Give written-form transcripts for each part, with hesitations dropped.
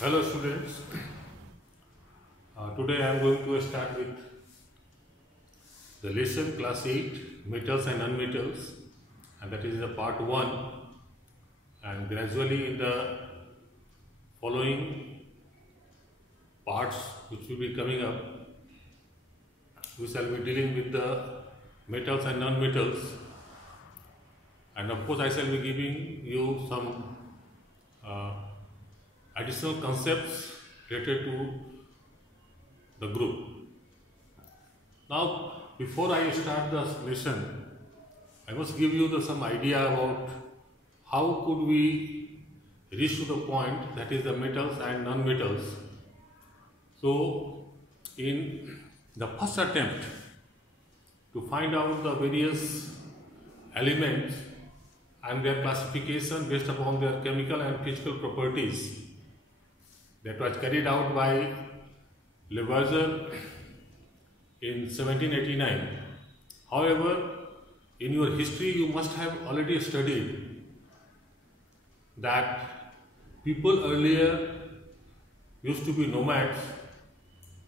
Hello students, today I am going to start with the lesson class 8 metals and nonmetals, and that is the part 1, and gradually in the following parts which will be coming up we shall be dealing with the metals and nonmetals, and of course I shall be giving you some additional concepts related to the group. Now, before I start the lesson, I must give you some idea about how could we reach to the point that is the metals and non-metals. So, in the first attempt to find out the various elements and their classification based upon their chemical and physical properties, that was carried out by Lavoisier in 1789. However, in your history you must have already studied that people earlier used to be nomads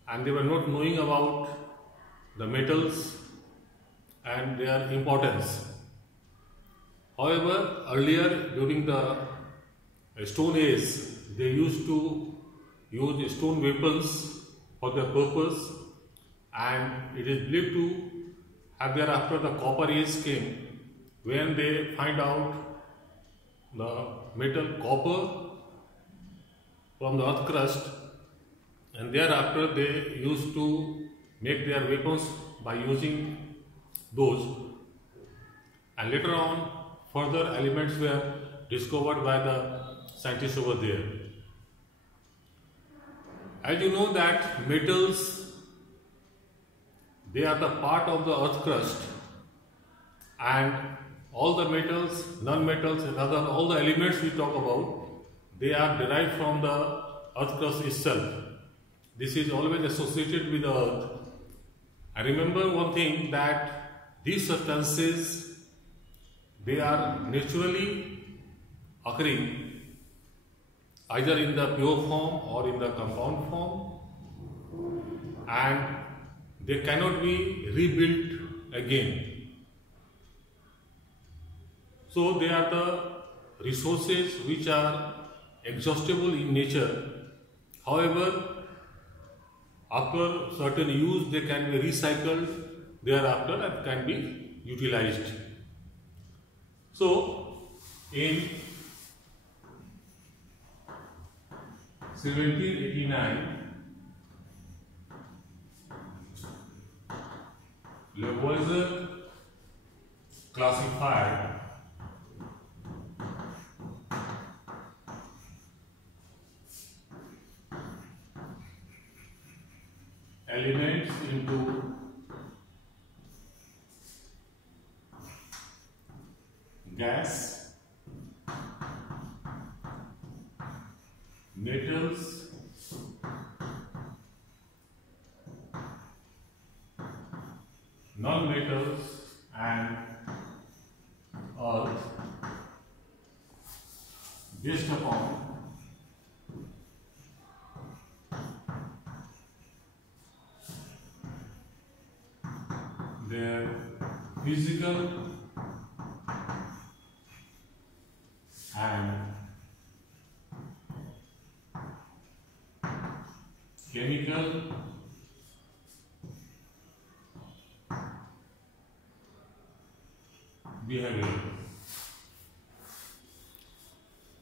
and they were not knowing about the metals and their importance. However, earlier during the Stone Age, they used to use stone weapons for their purpose, and it is believed to have thereafter the Copper Age came when they find out the metal copper from the earth crust, and thereafter they used to make their weapons by using those, and later on further elements were discovered by the scientists over there. As you know that metals, they are the part of the earth crust, and all the metals, non-metals and all the elements we talk about, they are derived from the earth crust itself. This is always associated with the earth. And remember one thing, that these substances, they are naturally occurring either in the pure form or in the compound form, and they cannot be rebuilt again. So they are the resources which are exhaustible in nature. However, after certain use they can be recycled thereafter and can be utilized. So in 1789, Lavoisier classified elements into gas, metals, non-metals and earth based upon their physical and chemical behavior.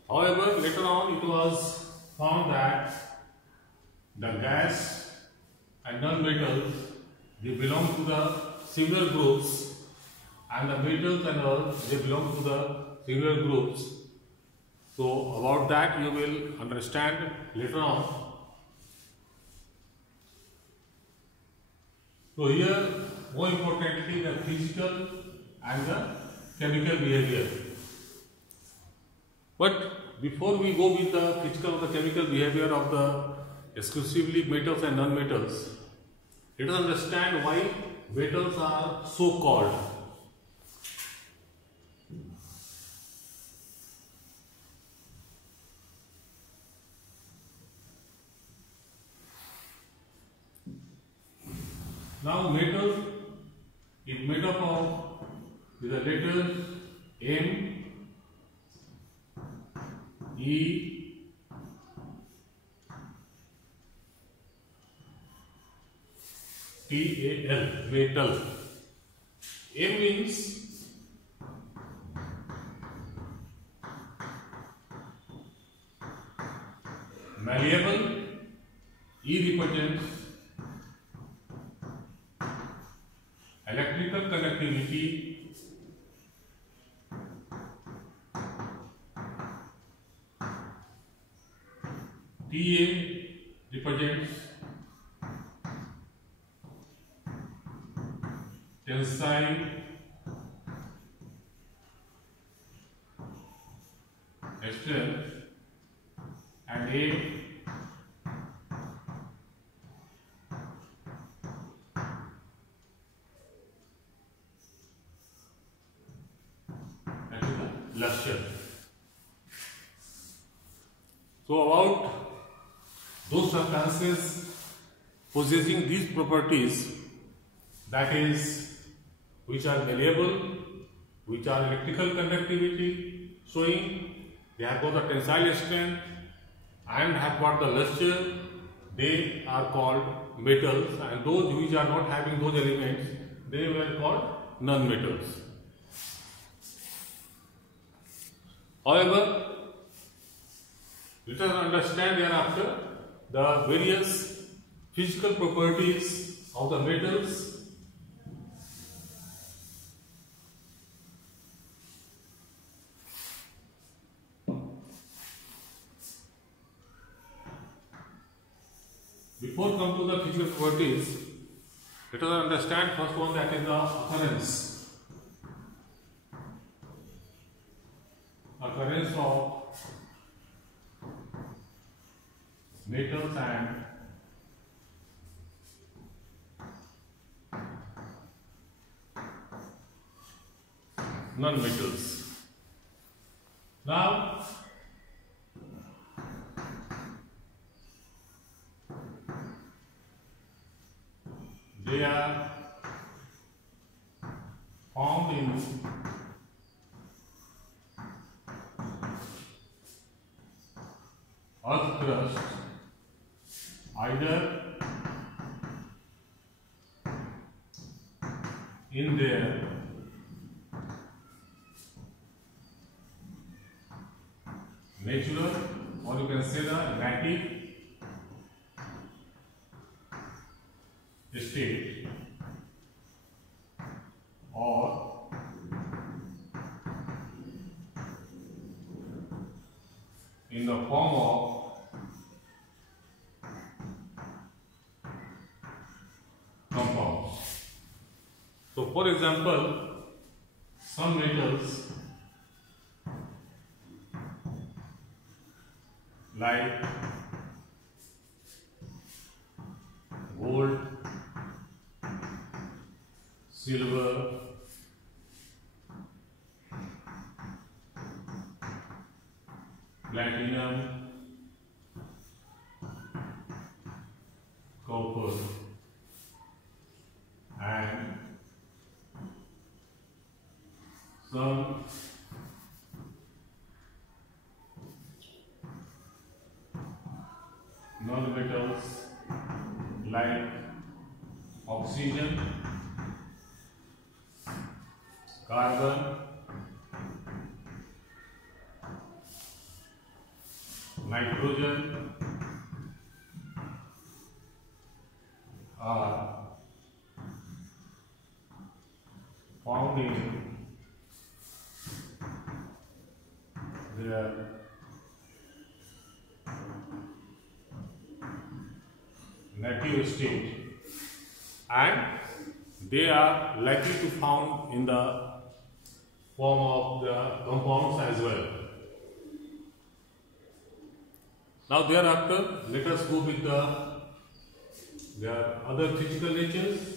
However, later on it was found that the gas and non-metals, they belong to the similar groups, and the metals and earth, they belong to the similar groups. So about that you will understand later on. So here, more importantly, the physical and the chemical behavior. But before we go with the physical or the chemical behavior of the exclusively metals and non-metals, let us understand why metals are so called. Now metal is made up of with the letters M, E, T, A, L, metal. M means malleable, E represents electrical conductivity, TA represents tensile strength, and A that is the luster. So about those substances possessing these properties, that is, which are malleable, which are electrical conductivity, showing they have got the tensile strength and have got the luster, they are called metals, and those which are not having those elements, they were called non-metals. However, let us understand thereafter the various physical properties of the metals. Before come to the physical properties, let us understand first one, that is the occurrence. Occurrence of metals and non-metals. Now, they are found in earth crust, either in their natural, or you can say the native state, or in the form of compounds. So, for example, some metals like gold, silver, platinum, copper, and some non-metals like oxygen, carbon, nitrogen are found in their native state, and they are likely to found in the form of the compounds as well. Now thereafter, let us go with their other physical natures.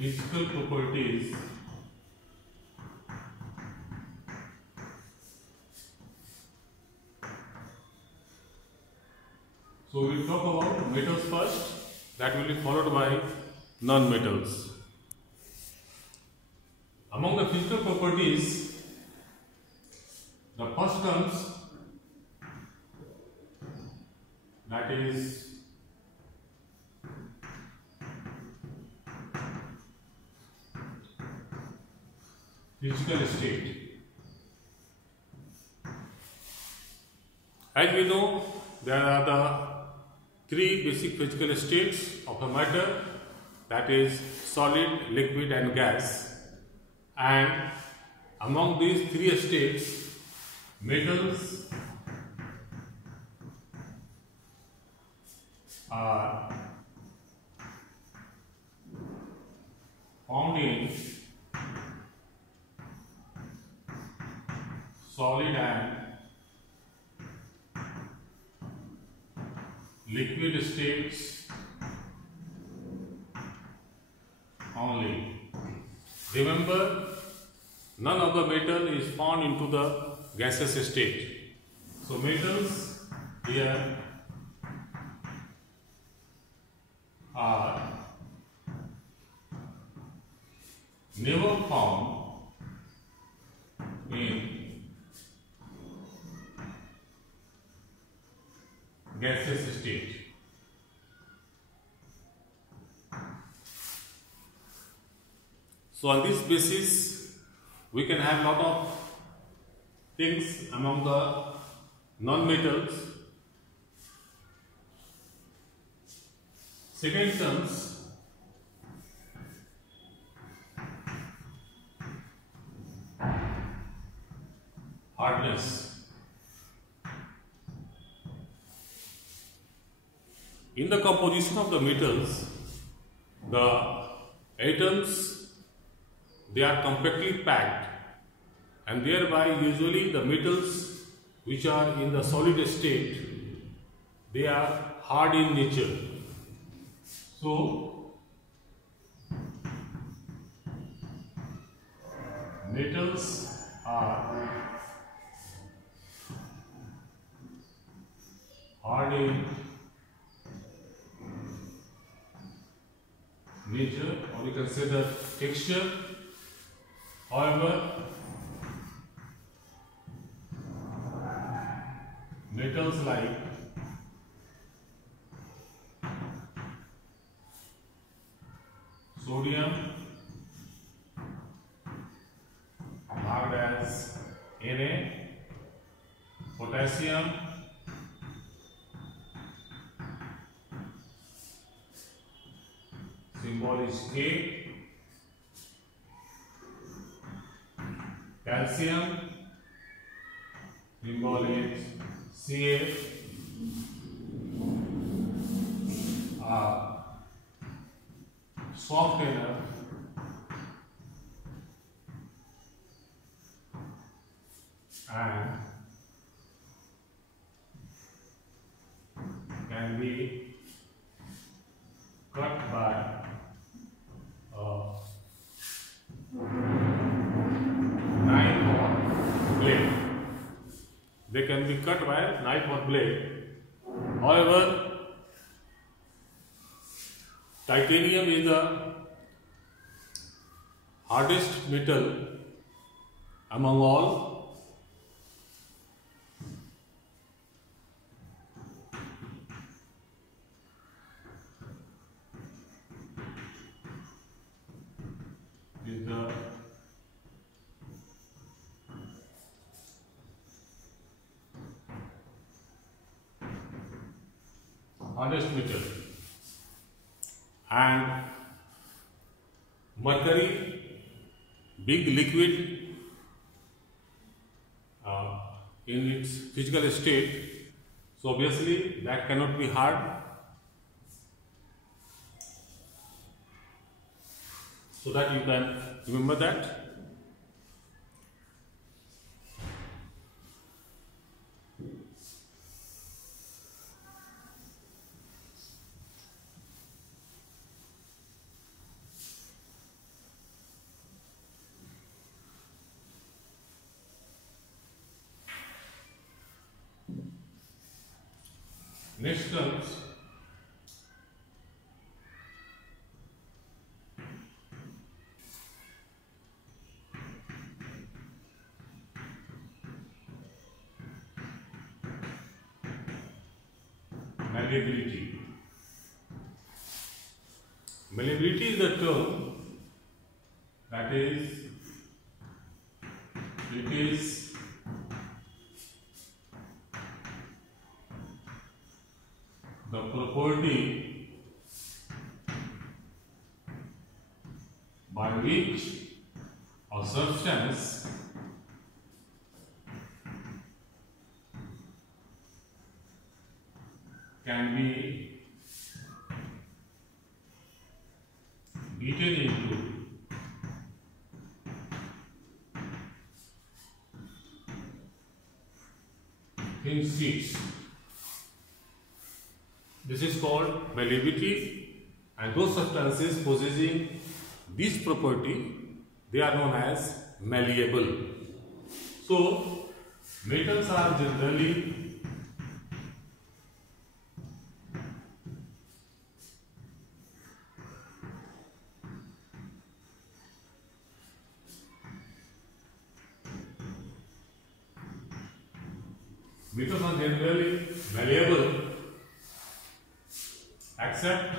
physical properties so we'll talk about metals first, that will be followed by non-metals. Among the physical properties, the first comes, that is physical state. As we know, there are the three basic physical states of a matter, that is solid, liquid and gas. And among these three states, metals are found in solid and liquid states only. Remember, none of the metal is found into the gaseous state. So metals here are never found in gaseous state. So on this basis, we can have lot of things among the non-metals. Second comes hardness. In the composition of the metals, the atoms, they are compactly packed, and thereby usually the metals which are in the solid state, they are hard in nature. So metals are hard in nature, or you can say the texture. However, metals like sodium, marked as Na, potassium, symbol is K, calcium, symbol is Ca, are soft enough and can be cut by a knife or blade. They can be cut by a knife or blade. However, titanium is the hardest metal among all. Is the hardest metal, and mercury, big liquid in its physical state, so obviously that cannot be hard. So that you can remember that. Next comes malleability. Malleability is the term that is, it is the property by which a substance can be beaten into thin sheets. This is called malleability, and those substances possessing this property, they are known as malleable. So metals are generally malleable except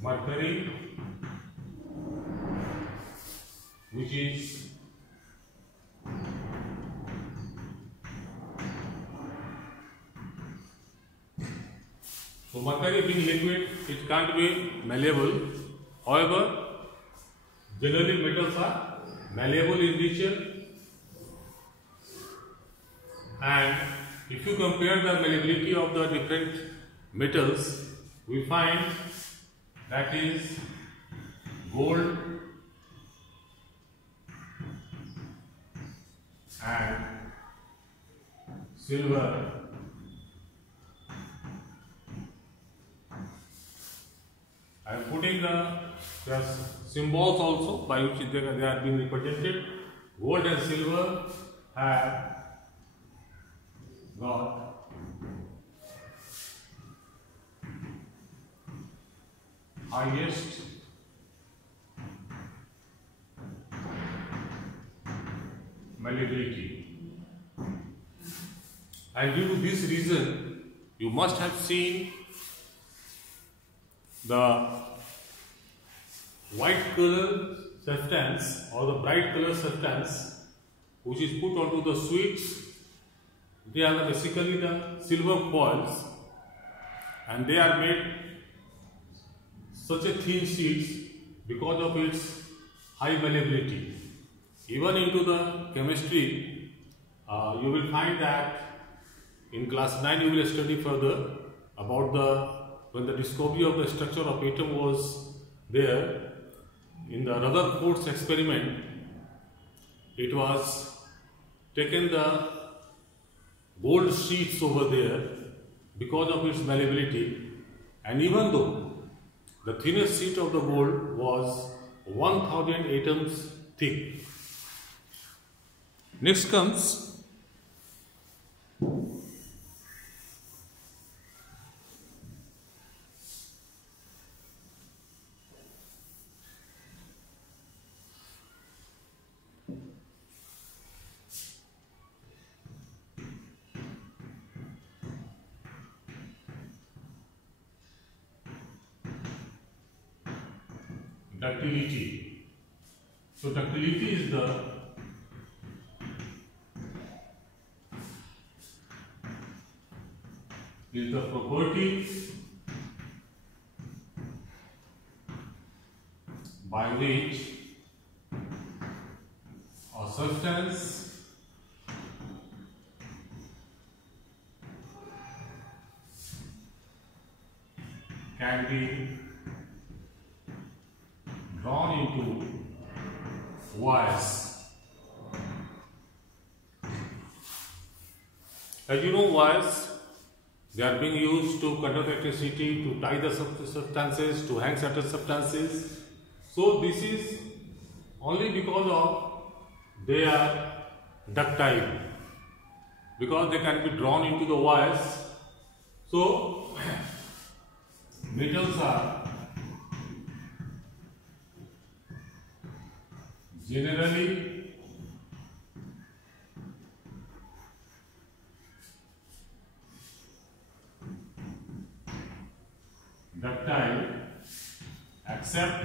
mercury, which is so mercury being liquid, it can't be malleable. However, generally metals are malleable in nature, and if you compare the malleability of the different metals, we find that is gold and silver I am putting the symbols also by which they are being represented. Gold and silver have got highest malleability, and due to this reason you must have seen the white color substance or the bright color substance which is put onto the sweets. They are basically the silver foils, and they are made such a thin sheets because of its high malleability. Even into the chemistry, you will find that in class 9 you will study further about when the discovery of the structure of atom was there. In the Rutherford's experiment, it was taken the gold sheets over there because of its malleability, and even though the thinnest sheet of the gold was 1000 atoms thick. Next comes ductility. So ductility is the property by which a substance can be drawn into wires. As you know, wires, they are being used to conduct electricity, to tie the substances, to hang certain substances. So this is only because of their ductile because they can be drawn into the wires. So metals are generally ductile except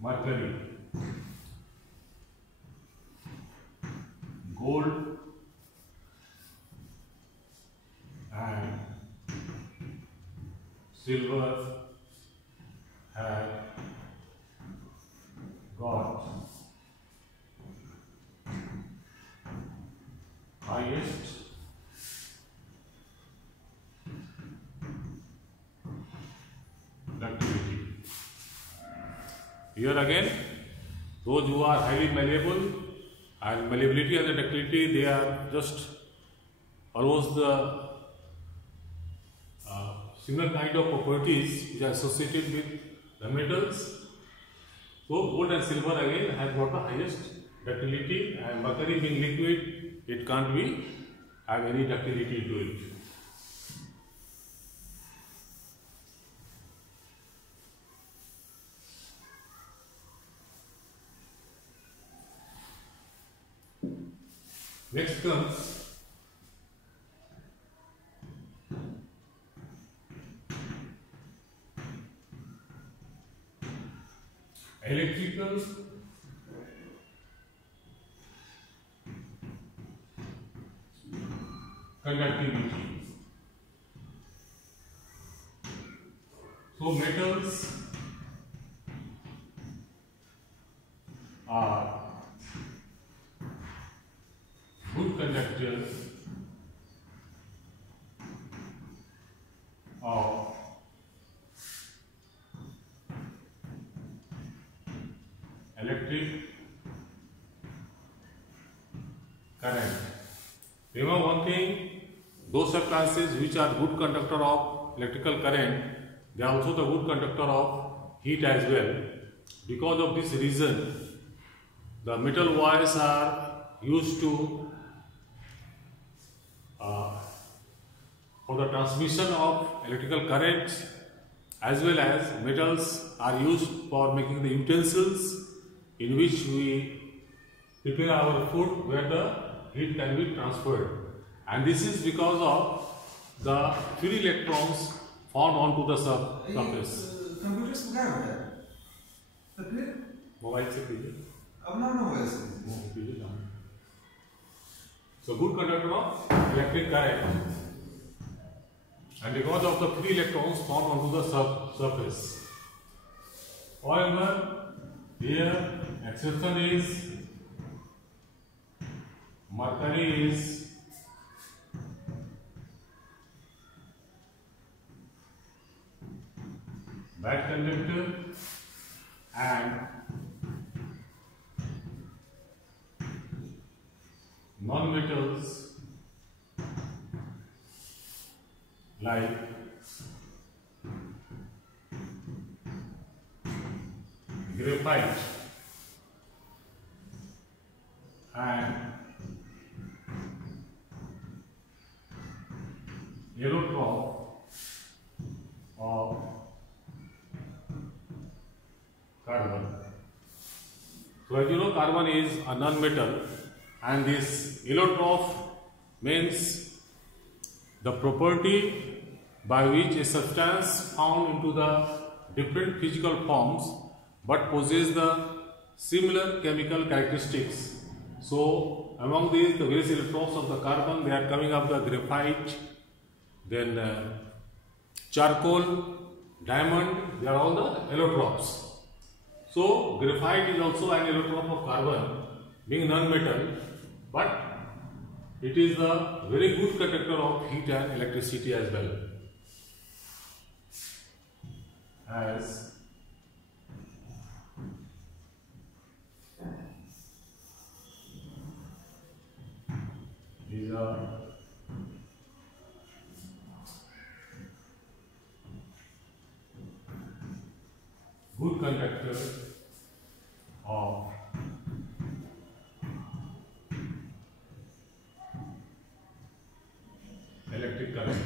mercury, gold and silver have got highest ductility. Here again, those who are highly malleable and malleability and the ductility, they are just almost the similar kind of properties which are associated with the metals. So gold and silver again have got the highest ductility, and mercury being liquid, it can't be have any ductility to it. Next comes electrical conductivity. So metals are good conductors of electric current. Remember one thing, those substances which are good conductor of electrical current, they are also the good conductor of heat as well. Because of this reason, the metal wires are used to for the transmission of electrical current, as well as metals are used for making the utensils in which we prepare our food, where the heat can be transferred. And this is because of the free electrons found onto the surface. Computer से क्या होता है? तो फिर mobile से कीजिए. अब ना मोबाइल से. So good conductor of electric current, and because of the free electrons found onto the surface. However, here exception is mercury is bad conductor, and non-metals like graphite and aerotrop of carbon. So as you know, carbon is a non-metal, and this allotrope means the property by which a substance found into the different physical forms but possess the similar chemical characteristics. So among these, the various allotropes of the carbon, they are coming up the graphite, then charcoal, diamond, they are all the allotropes. So graphite is also an allotrope of carbon, being non-metal, but it is a very good conductor of heat and electricity as well. As is a good conductor of electric current.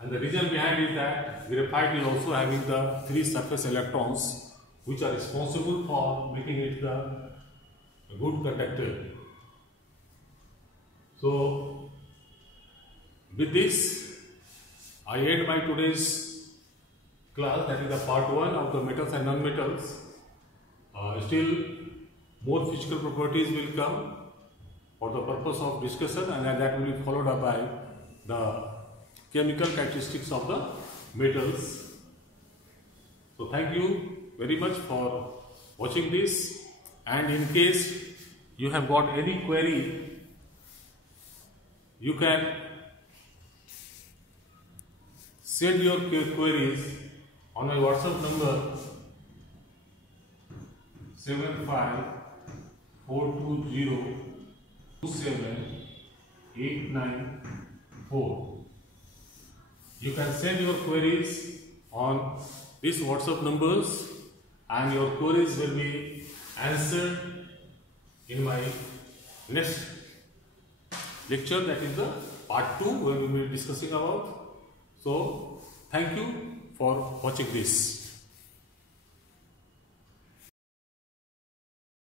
And the reason behind is that graphite is also having the 3 surface electrons which are responsible for making it the good conductor. So with this I end my today's class, that is the part 1 of the metals and non-metals. Still more physical properties will come for the purpose of discussion, and that will be followed up by the chemical characteristics of the metals. So thank you very much for watching this, and in case you have got any query, you can send your queries on my WhatsApp number 75420278994. You can send your queries on these WhatsApp numbers, and your queries will be answered in my next lecture, that is the part 2, where we will be discussing about. So thank you for watching this.